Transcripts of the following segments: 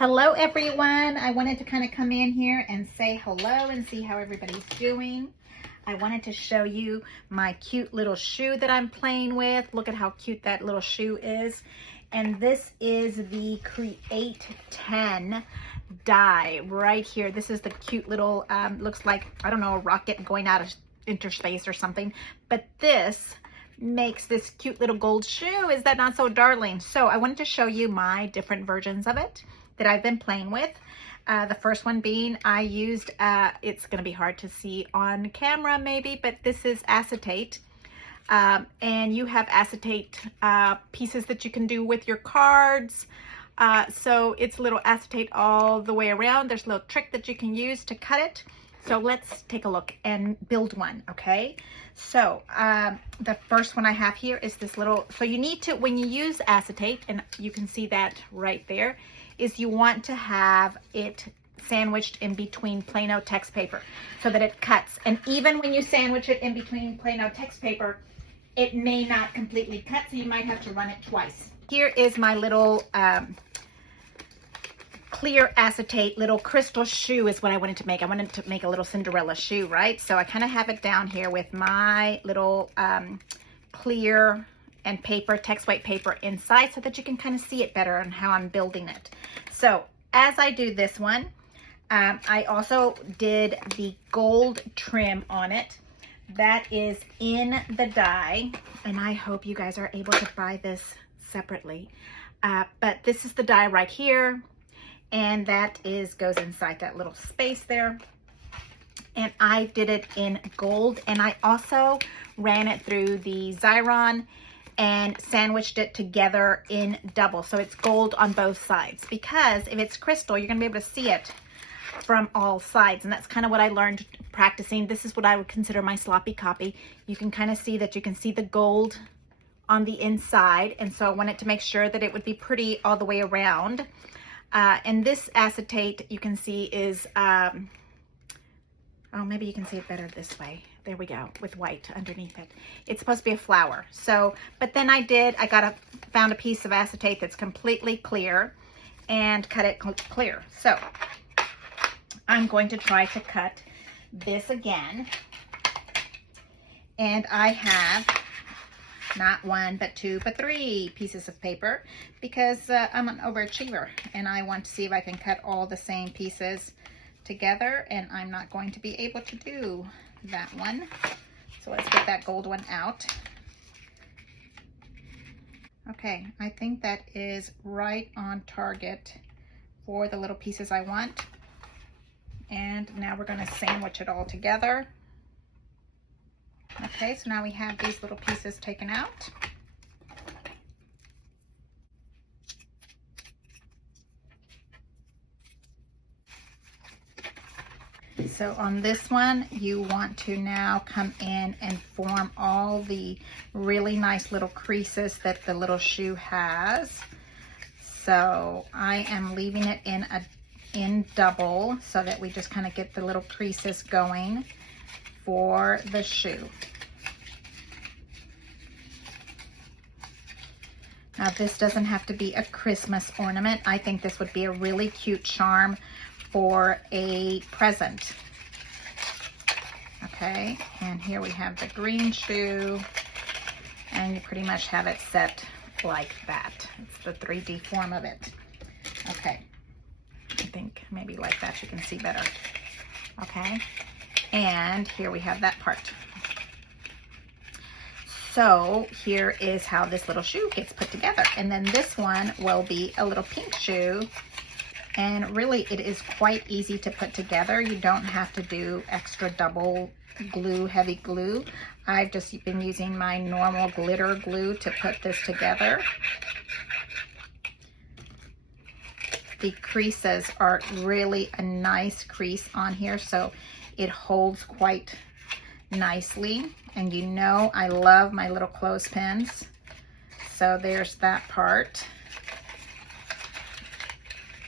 Hello everyone. I wanted to kind of come in here and say hello and see how everybody's doing. I wanted to show you my cute little shoe that I'm playing with. Look at how cute that little shoe is. And this is the Create 10 die right here. This is the cute little, looks like, I don't know, a rocket going out of interspace or something. But this makes this cute little gold shoe. Is that not so darling? So I wanted to show you my different versions of it that I've been playing with. The first one being I used, it's going to be hard to see on camera maybe, but this is acetate. And you have acetate pieces that you can do with your cards. So it's a little acetate all the way around. There's a little trick that you can use to cut it. So let's take a look and build one, okay? So the first one I have here is this little, so you need to, when you use acetate, and you can see that right there, is you want to have it sandwiched in between Plano text paper so that it cuts. And even when you sandwich it in between Plano text paper, it may not completely cut, so you might have to run it twice. Here is my little clear acetate little crystal shoe is what I wanted to make. I wanted to make a little Cinderella shoe, right? So I kind of have it down here with my little clear and paper, text white paper inside so that you can kind of see it better and how I'm building it. So as I do this one, I also did the gold trim on it. That is in the die, and I hope you guys are able to buy this separately. But this is the die right here, and that goes inside that little space there. And I did it in gold, and I also ran it through the Xyron and sandwiched it together in double. So it's gold on both sides, because if it's crystal, you're gonna be able to see it from all sides. And that's kind of what I learned practicing. This is what I would consider my sloppy copy. You can kind of see that you can see the gold on the inside. And so I wanted to make sure that it would be pretty all the way around. And this acetate you can see is, oh, maybe you can see it better this way. There we go, with white underneath it. It's supposed to be a flower. So, but then I found a piece of acetate that's completely clear and cut it clear. So I'm going to try to cut this again. And I have not one, but two, but three pieces of paper, because I'm an overachiever and I want to see if I can cut all the same pieces together, and I'm not going to be able to do that one. So let's get that gold one out. Okay, I think that is right on target for the little pieces I want. And now we're going to sandwich it all together. Okay, so now we have these little pieces taken out. So on this one, you want to now come in and form all the really nice little creases that the little shoe has. So I am leaving it in double so that we just kind of get the little creases going for the shoe. Now this doesn't have to be a Christmas ornament. I think this would be a really cute charm for a present. Okay, and here we have the green shoe, and you pretty much have it set like that. It's the 3D form of it. Okay, I think maybe like that you can see better. Okay, and here we have that part. So here is how this little shoe gets put together. And then this one will be a little pink shoe. And really it is quite easy to put together. You don't have to do extra double glue, heavy glue. I've just been using my normal glitter glue to put this together. The creases are really a nice crease on here, so it holds quite nicely. And you know I love my little clothespins. So there's that part.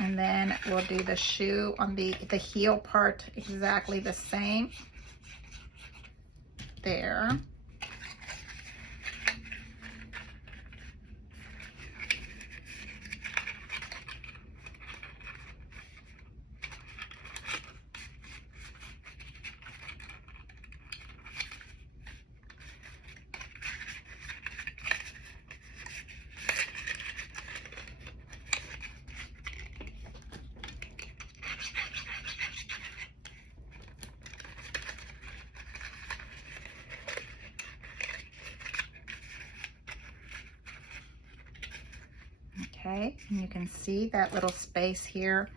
And then we'll do the shoe on the heel part exactly the same. There. And you can see that little space here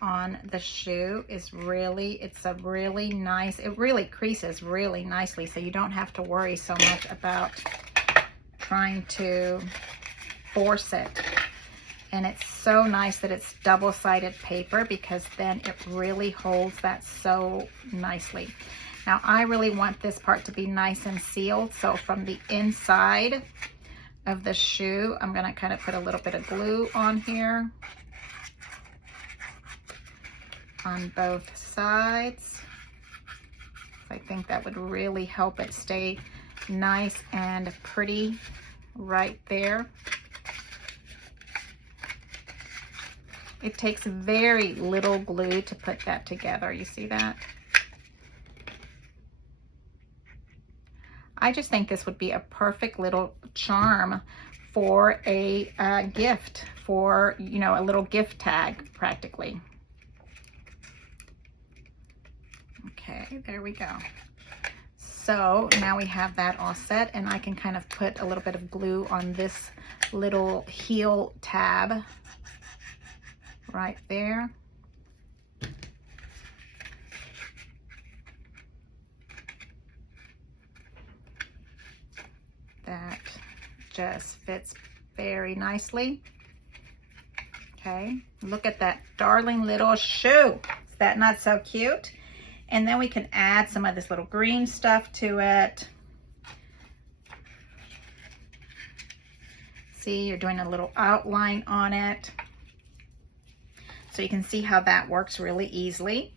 on the shoe is really, it's a really nice, it really creases really nicely, so you don't have to worry so much about trying to force it. And it's so nice that it's double-sided paper, because then it really holds that so nicely. Now I really want this part to be nice and sealed, so from the inside of the shoe, I'm gonna kind of put a little bit of glue on here on both sides. I think that would really help it stay nice and pretty right there. It takes very little glue to put that together. You see that? I just think this would be a perfect little charm for a gift, for, you know, a little gift tag practically. Okay, there we go. So now we have that all set, and I can kind of put a little bit of glue on this little heel tab right there. That just fits very nicely. Okay, look at that darling little shoe. Is that not so cute? And then we can add some of this little green stuff to it. See, you're doing a little outline on it. So you can see how that works really easily.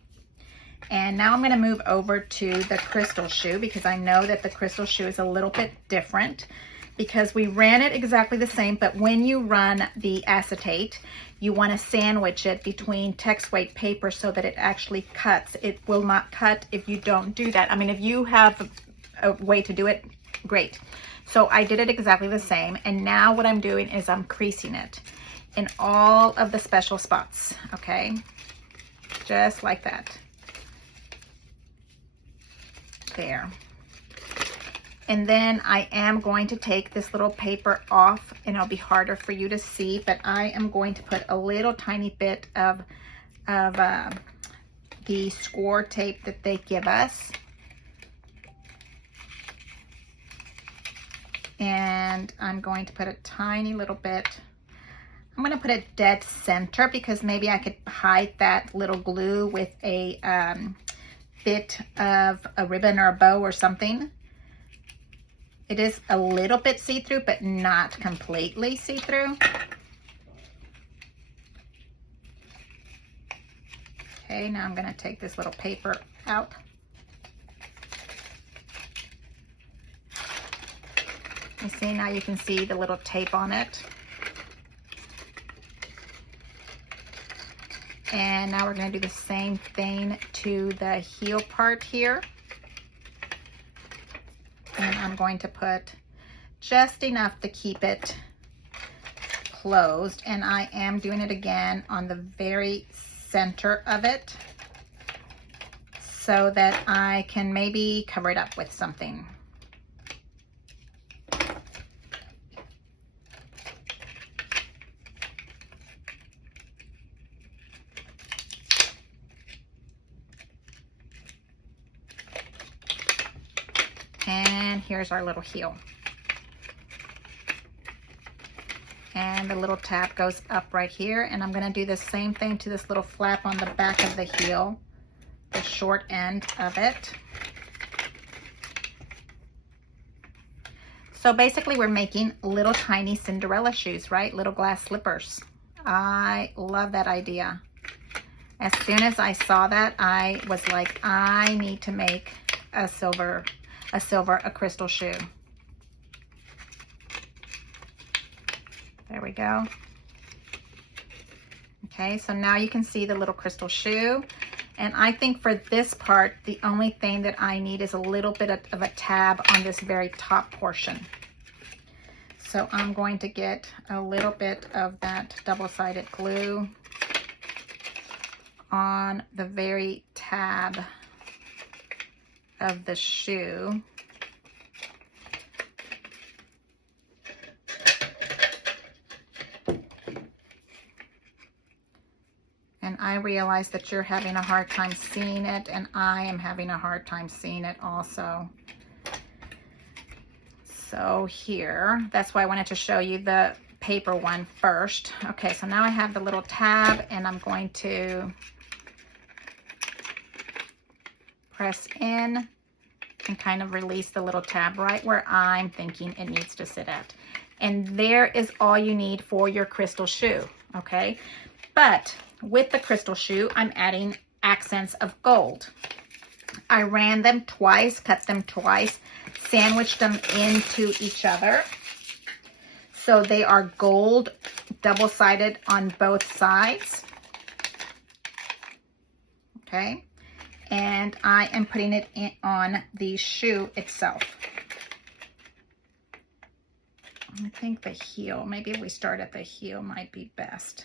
And now I'm going to move over to the crystal shoe, because I know that the crystal shoe is a little bit different, because we ran it exactly the same, but when you run the acetate, you want to sandwich it between text weight paper so that it actually cuts. It will not cut if you don't do that. I mean, if you have a way to do it, great. So I did it exactly the same, and now what I'm doing is I'm creasing it in all of the special spots, okay? Just like that. There. And then I am going to take this little paper off, and it'll be harder for you to see, but I am going to put a little tiny bit of the score tape that they give us. And I'm going to put a tiny little bit, I'm going to put it dead center, because maybe I could hide that little glue with a bit of a ribbon or a bow or something. It is a little bit see-through, but not completely see-through. Okay, now I'm going to take this little paper out. You see, now you can see the little tape on it. And now we're going to do the same thing to the heel part here. And I'm going to put just enough to keep it closed. And I am doing it again on the very center of it, so that I can maybe cover it up with something. And here's our little heel. And the little tab goes up right here. And I'm going to do the same thing to this little flap on the back of the heel, the short end of it. So basically we're making little tiny Cinderella shoes, right? Little glass slippers. I love that idea. As soon as I saw that, I was like, I need to make a crystal shoe. There we go. Okay, so now you can see the little crystal shoe. And I think for this part, the only thing that I need is a little bit of a tab on this very top portion. So I'm going to get a little bit of that double-sided glue on the very tab of the shoe. And I realize that you're having a hard time seeing it, and I am having a hard time seeing it also. So here, that's why I wanted to show you the paper one first. Okay, so now I have the little tab, and I'm going to press in and kind of release the little tab right where I'm thinking it needs to sit at. And there is all you need for your crystal shoe, okay? But with the crystal shoe, I'm adding accents of gold. I ran them twice, cut them twice, sandwiched them into each other. So they are gold, double-sided on both sides. Okay. And I am putting it on the shoe itself. I think the heel, maybe if we start at the heel might be best.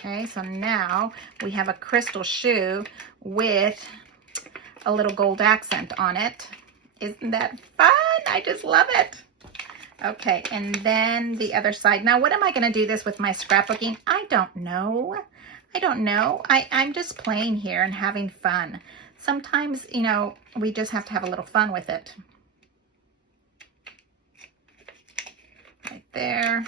Okay, so now we have a crystal shoe with a little gold accent on it. Isn't that fun? I just love it. Okay, and then the other side. Now, what am I going to do this with my scrapbooking? I don't know. I don't know. I'm just playing here and having fun. Sometimes, you know, we just have to have a little fun with it. Right there.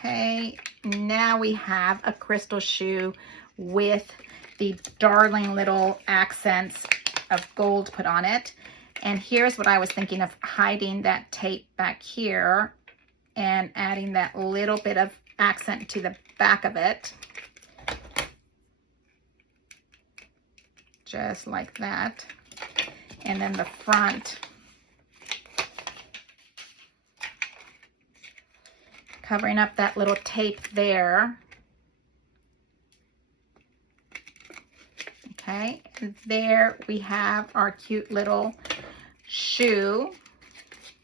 Okay, now we have a crystal shoe with the darling little accents of gold put on it. And here's what I was thinking of, hiding that tape back here and adding that little bit of accent to the back of it. Just like that. And then the front, covering up that little tape there. Okay, and there we have our cute little shoe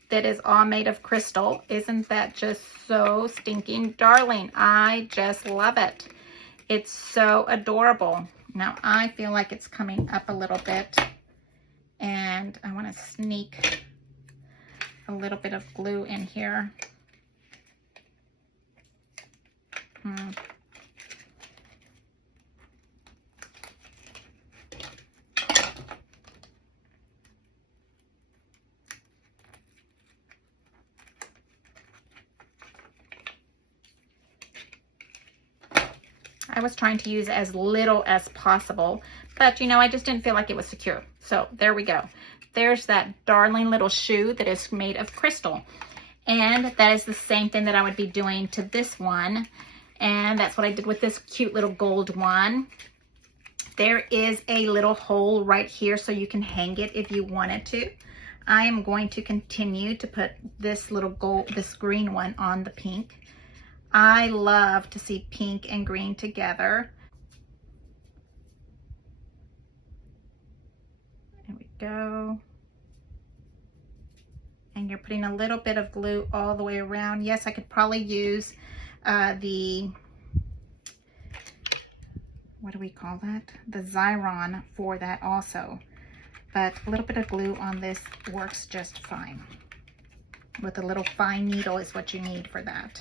that is all made of crystal. Isn't that just so stinking darling? I just love it. It's so adorable. Now I feel like it's coming up a little bit, and I want to sneak a little bit of glue in here. I was trying to use as little as possible, but you know, I just didn't feel like it was secure. So there we go. There's that darling little shoe that is made of crystal. And that is the same thing that I would be doing to this one. And that's what I did with this cute little gold one. There is a little hole right here so you can hang it if you wanted to. I am going to continue to put this little gold, this green one on the pink. I love to see pink and green together. There we go. And you're putting a little bit of glue all the way around. Yes, I could probably use the, what do we call that? The Xyron for that also. But a little bit of glue on this works just fine. With a little fine needle is what you need for that.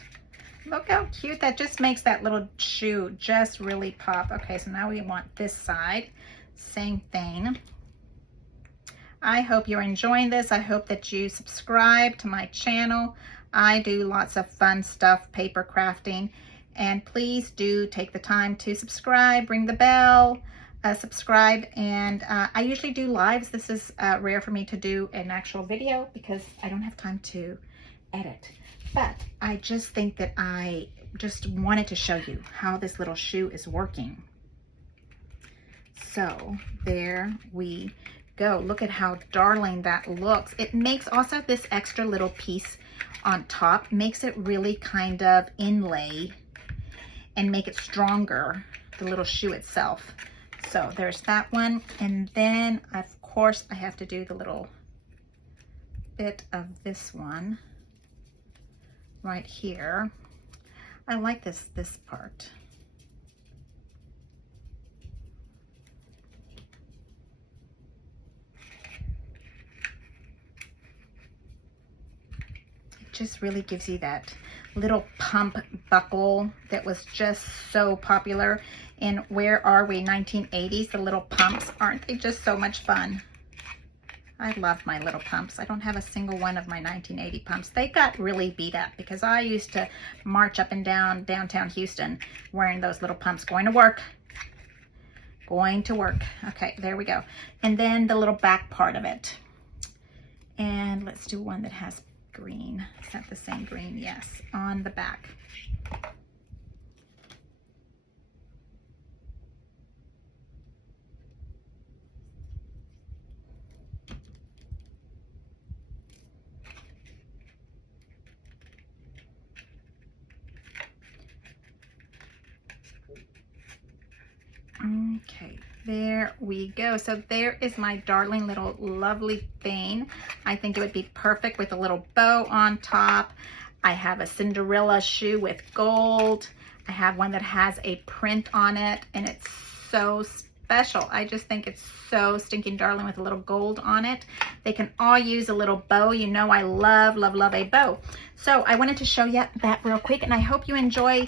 Look how cute. That just makes that little shoe just really pop. Okay, so now we want this side. Same thing. I hope you're enjoying this. I hope that you subscribe to my channel. I do lots of fun stuff, paper crafting. And please do take the time to subscribe, ring the bell, subscribe. And I usually do lives. This is rare for me to do an actual video because I don't have time to edit. But I just think that I just wanted to show you how this little shoe is working. So there we go. Look at how darling that looks. It makes also this extra little piece on top, makes it really kind of inlay and make it stronger, the little shoe itself. So there's that one. And then of course I have to do the little bit of this one right here. I like this part. just really gives you that little pump buckle that was just so popular in, where are we, 1980s. The little pumps, aren't they just so much fun? I love my little pumps. I don't have a single one of my 1980 pumps. They got really beat up because I used to march up and down downtown Houston wearing those little pumps, going to work. Going to work. Okay, there we go. And then the little back part of it. And let's do one that has green. Is that the same green? Yes, on the back. Okay, there we go. So there is my darling little lovely thing. I think it would be perfect with a little bow on top. I have a Cinderella shoe with gold. I have one that has a print on it, and it's so special. I just think it's so stinking darling with a little gold on it. They can all use a little bow. You know I love, love, love a bow. So I wanted to show you that real quick, and I hope you enjoy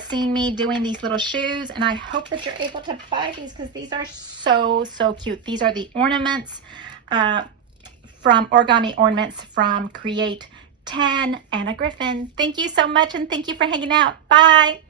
seeing me doing these little shoes, and I hope that you're able to buy these because these are so, so cute. These are the ornaments from Origami Ornaments from Create 10, Anna Griffin. Thank you so much, and thank you for hanging out. Bye.